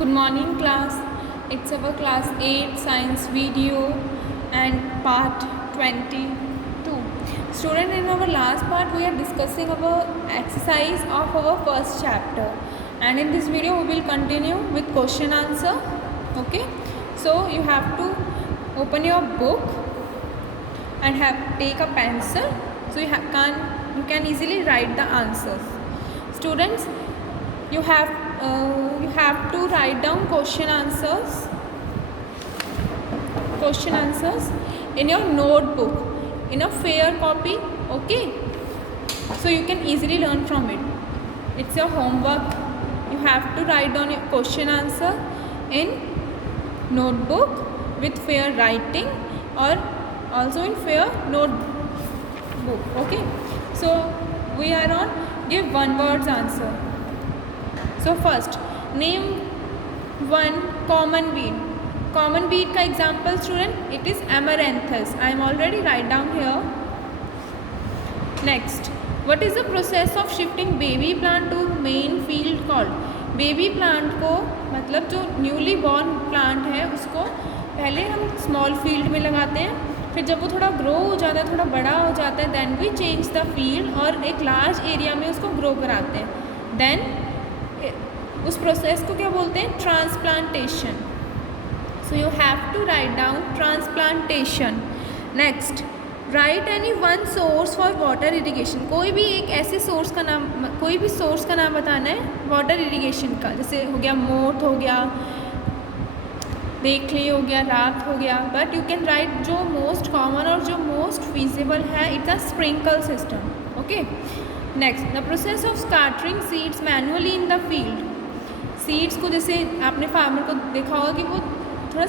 Good morning class. It's our class 8 science video and part 22. Student, in our last part we are discussing our exercise of our first chapter, and in this video we will continue with question answer. Okay, so you have to open your book and take a pencil so you can easily write the answers. Students, you have to write down question answers in your notebook in a fair copy. Okay, so you can easily learn from it. It's your homework. You have to write down your question answer in notebook with fair writing or also in fair notebook. Okay, so we are on give one words answer. So first, name one common weed. Common weed का example student, it is amaranthus. I am already write down here. Next, what is the process of shifting baby plant to main field called? Baby plant को मतलब जो newly born plant है उसको पहले हम small field में लगाते हैं, फिर जब वो थोड़ा ग्रो हो जाता है, थोड़ा बड़ा हो जाता है, then we change the field और एक large area में उसको grow कराते हैं. Then उस प्रोसेस को क्या बोलते हैं? Transplantation. So you have to write down transplantation. Next, write any one source for water irrigation. कोई भी एक ऐसे सोर्स का नाम, कोई भी सोर्स का नाम बताना है वाटर इरिगेशन का. जैसे हो गया मोट, हो गया देखली, हो गया रात, हो गया. बट यू कैन राइट जो मोस्ट कॉमन और जो मोस्ट फीजिबल है, it's a sprinkle system. Okay. Next, the process of scattering seeds manually in the field. Seeds को जैसे आपने फार्मर को देखा होगा कि वो थोड़ा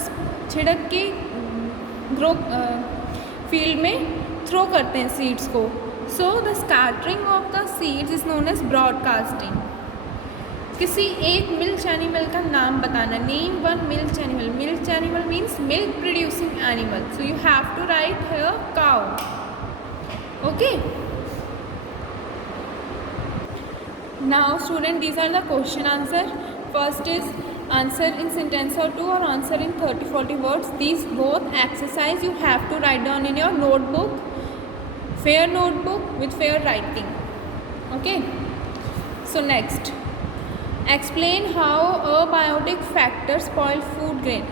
छिड़क के ग्रो फील्ड में थ्रो करते हैं सीड्स को. So the scattering of the seeds is known as broadcasting. किसी एक मिल्क एनिमल का नाम बताना. Name one milk animal. Milk animal means milk producing animal. So you have to write here cow. Okay. Now student, these are the question answer. First is answer in sentence or two or answer in 30-40 words. These both exercise you have to write down in your notebook, fair notebook with fair writing. Okay. So next, explain how abiotic factors spoil food grain.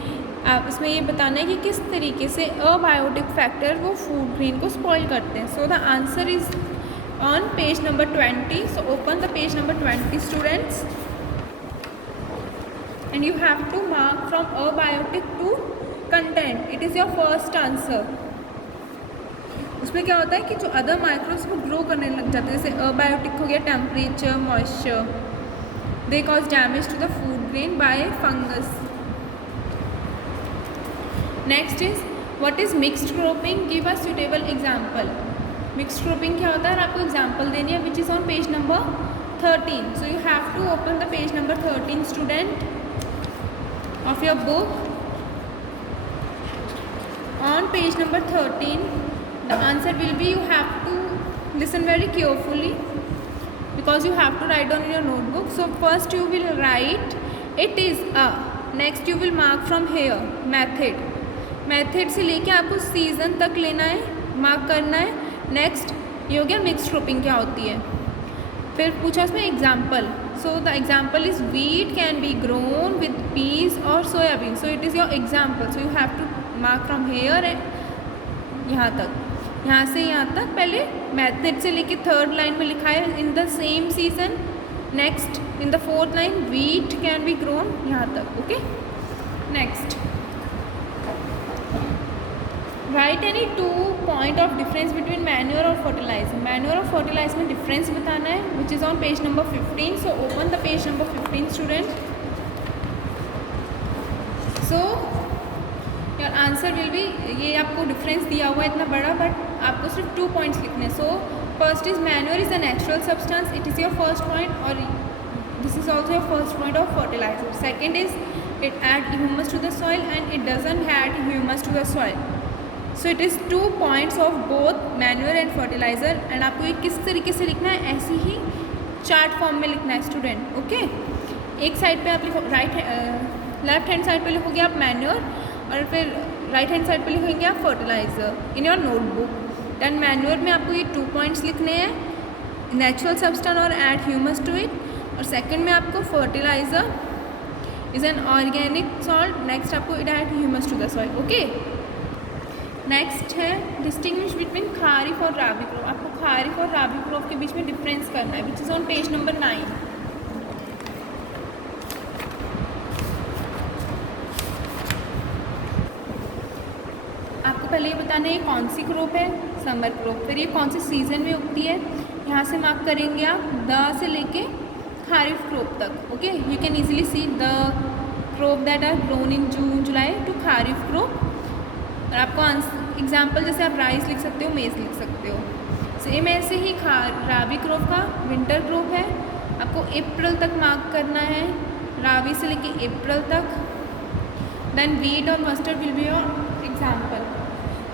इसमें ये बताना है कि किस तरीके से abiotic factor वो food grain को spoil करते हैं. So the answer is on page number 20. So open the page number 20 students, and you have to mark from abiotic to content. It is your first answer. उसमें क्या होता है कि जो अदर माइक्रोब्स वो ग्रो करने लग जाते हैं. जैसे abiotic हो गया temperature, moisture. They cause damage to the food grain by fungus. Next is what is mixed cropping. Give a suitable example. Mixed cropping क्या होता है और आपको एग्जाम्पल देनी है, which is on page number 13. So you have to open the page number 13 student of your book. On page number 13 the answer will be, you have to listen very carefully because you have to write down in your notebook. So first you will write it is a. Next you will mark from here method. Method से लेके आपको season तक लेना है, mark करना है. Next ये हो गया मिक्स्ड क्रॉपिंग क्या होती है. फिर पूछा उसमें example. So the example is wheat can be grown with peas और soybean. So it is your example. So you have to mark from here and यहाँ तक, यहाँ से यहाँ तक. पहले मेथड से लेके थर्ड लाइन में लिखा है in the same season. Next in the fourth line wheat can be grown, यहाँ तक. Okay. Next, write any 2 point of difference between manure और फर्टिलाइजर. मैन्योर और फर्टिलाइजर में डिफरेंस बताना है, which is on page number 15. So open the page number 15 student. So your answer will B, ये आपको difference दिया हुआ है इतना बड़ा, बट आपको सिर्फ 2 पॉइंट्स लिखने हैं. So first is manure is a natural substance. It is your first point, और this is also your first point of fertiliser. Second is it add humus to the soil and it doesn't add humus to the soil. So it is 2 points of both manure and fertiliser. And आपको ये किस तरीके से लिखना है, ऐसी ही chart form में लिखना है स्टूडेंट. ओके. एक साइड पे आप लिखो लेफ्ट हैंड साइड पे लिखोगे आप मैन्योर, और फिर राइट हैंड साइड पे लिखेंगे आप fertiliser in your notebook. Then manure में आपको ये 2 पॉइंट्स लिखने हैं, नेचुरल सब्सटेंस और ऐड ह्यूमस टू इट, और सेकंड में आपको fertiliser is an organic salt, next आपको it add humus to the soil. Okay, next है डिस्टिंग्विश बिटवीन खारिफ और राबी क्रॉप। आपको खारिफ और राबी क्रॉप के बीच में डिफरेंस करना है, which is on page number 9। आपको पहले ये बताना है ये कौन सी क्रॉप है, समर क्रॉप, फिर ये कौन से सीज़न में उगती है, यहाँ से मार्क करेंगे आप द से लेके खारिफ क्रॉप तक। Okay, you can easily see the crop that are grown in June July to kharif crop. और आपको एग्जाम्पल जैसे आप राइस लिख सकते हो, मेज़ लिख सकते हो। सेम ऐसे ही राबी क्रॉप का विंटर क्रॉप है, आपको अप्रैल तक मार्क करना है, राबी से लेके अप्रैल तक। देन वीट और mustard will be your example.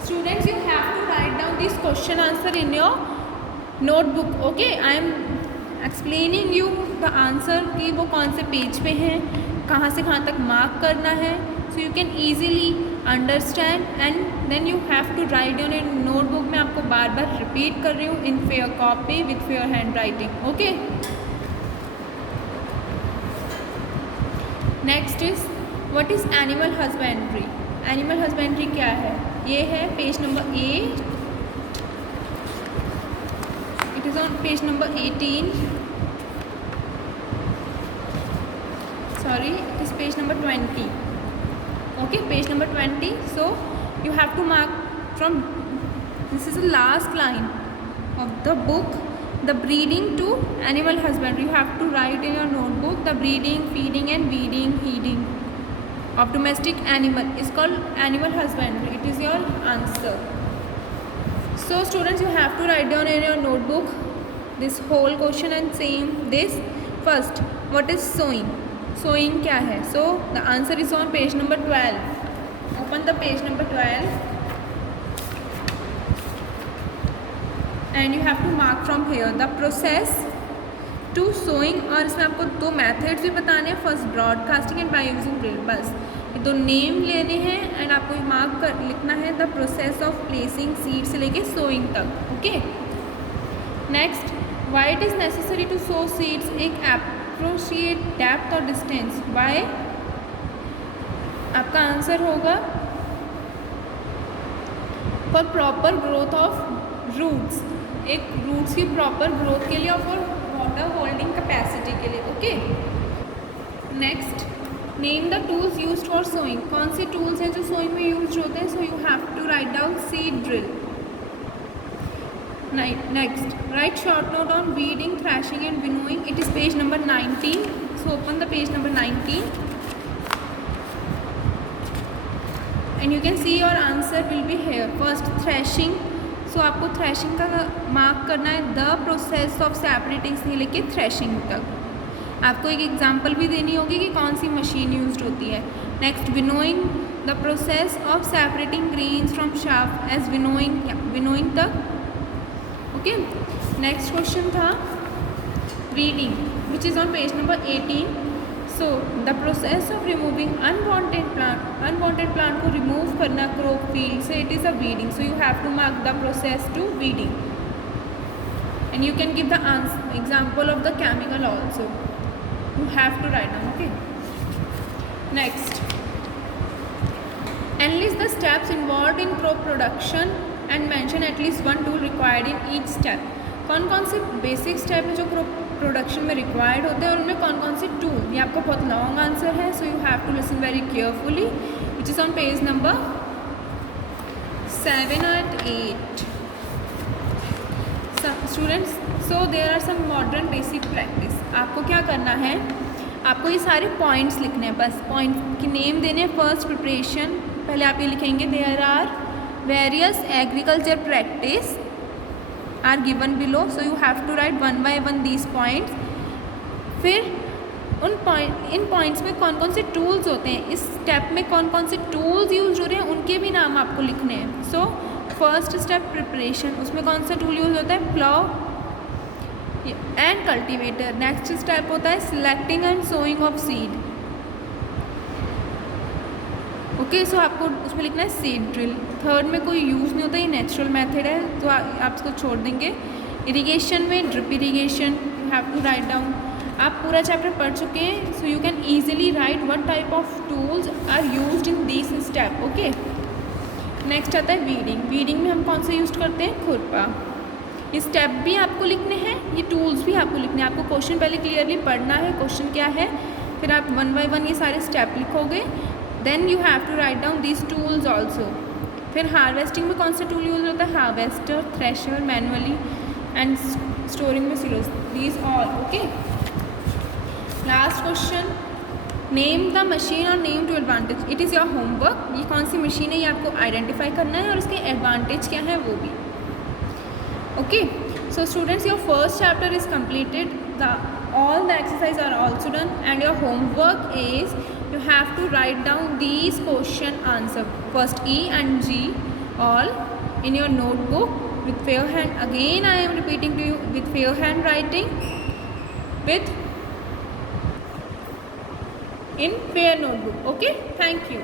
Students, you have to write down this question answer in your notebook. Okay, I am explaining you the answer कि वो कौन से पेज पे हैं, कहाँ से कहाँ तक मार्क करना है, so you can easily understand and then you have to write down in notebook. मैं आपको बार बार रिपीट कर रही हूँ in fair copy with fair hand writing. Okay, next is what is animal husbandry. Animal husbandry क्या है, ये है page number 8, it is on page number 18, sorry, it is page number 20. Okay, page number 20. So you have to mark from, this is the last line of the book, the breeding to animal husbandry. You have to write in your notebook the breeding, feeding and weeding, heeding of domestic animal is called animal husbandry. It is your answer. So students, you have to write down in your notebook this whole question and same this. First, what is sowing? Sowing क्या है? So the answer is on page number 12. Open the page number 12 and you have to mark from here the process to sowing। और इसमें आपको 2 methods भी बताने हैं, first broadcasting and by using drill. बस ये 2 नेम लेने हैं एंड आपको मार्क कर लिखना है the process of placing seed से लेके सोइंग तक। Okay, next, why it is necessary to sow seeds, एक अप्रोप्रिएट डेप्थ और डिस्टेंस। वाई, आपका आंसर होगा for proper growth of roots, एक रूट्स की प्रॉपर ग्रोथ के लिए और फॉर वाटर होल्डिंग कैपेसिटी के लिए। Okay, next, name the tools used for sowing. कौन से टूल्स हैं जो सोइंग में यूज होते हैं? So you have to write down seed drill. Next, write short note on weeding, thrashing and winnowing. It is page number 19. So open the page number 19 and you can see your answer will be here. First, thrashing. So आपको thrashing का mark करना है the process of separating से लेके threshing तक। आपको एक example भी देनी होगी कि कौन सी मशीन यूज्ड होती है। Next, winnowing, the process of separating grains from shaft as winnowing तक। ओके, नेक्स्ट क्वेश्चन था weeding which is on page number 18। So the process of removing unwanted plant को रिमूव करना क्रॉप फील्ड से, it is a weeding. So you have to mark the process to weeding and you can give the example of the chemical also, you have to write down. Okay, next, analyse the steps involve in crop production and mention at least 1 tool required in each step. कौन कौन से basic step हैं जो crop production में required होते हैं और उनमें कौन कौन से टूल। ये आपका बहुत लॉन्ग आंसर है, so you have to listen very carefully, which is on page number 7 and 8। Students, so there are some modern basic practice. आपको क्या करना है, आपको ये सारे पॉइंट्स लिखने हैं, बस पॉइंट की नेम देने हैं। फर्स्ट, प्रिपरेशन, पहले आप ये लिखेंगे there are various agriculture practice are given below, so you have to write 1 by 1 these points. फिर इन पॉइंट्स में कौन कौन से टूल्स होते हैं, इस स्टेप में कौन कौन से टूल्स यूज हो रहे हैं उनके भी नाम आपको लिखने हैं। सो फर्स्ट स्टेप प्रिपरेशन, उसमें कौन सा टूल यूज होता है? Plough, and cultivator. Next step होता है selecting and sowing of seed. Okay, so आपको उसमें लिखना है सीड ड्रिल। थर्ड में कोई यूज़ नहीं होता, ये नेचुरल मेथड है तो आप इसको छोड़ देंगे। इरिगेशन में drip irrigation you have to write down. आप पूरा चैप्टर पढ़ चुके हैं, so you can easily write what type of tools are used in this step. Okay, next आता है वीडिंग। वीडिंग में हम कौन सा यूज करते हैं? खुरपा। ये स्टेप भी आपको लिखने हैं, ये टूल्स भी आपको लिखने हैं। आपको क्वेश्चन पहले क्लियरली पढ़ना है, क्वेश्चन क्या है, फिर आप वन बाय वन ये सारे स्टेप लिखोगे। Then you have to write down these tools also. फिर हार्वेस्टिंग में कौन सा टूल यूज होता है? Harvester, thresher, manually and storing में silos, these all. Okay, last question, name the machine और name two advantage. It is your homework. ये कौन सी मशीन है ये आपको आइडेंटिफाई करना है और उसके एडवांटेज क्या है वो भी। Okay, so students, your first chapter is completed. All the exercise are also done, and your homework is you have to write down these question answer, first E and G, all in your notebook with fair hand. Again I am repeating to you, with fair hand writing, with in fair notebook. Okay, thank you.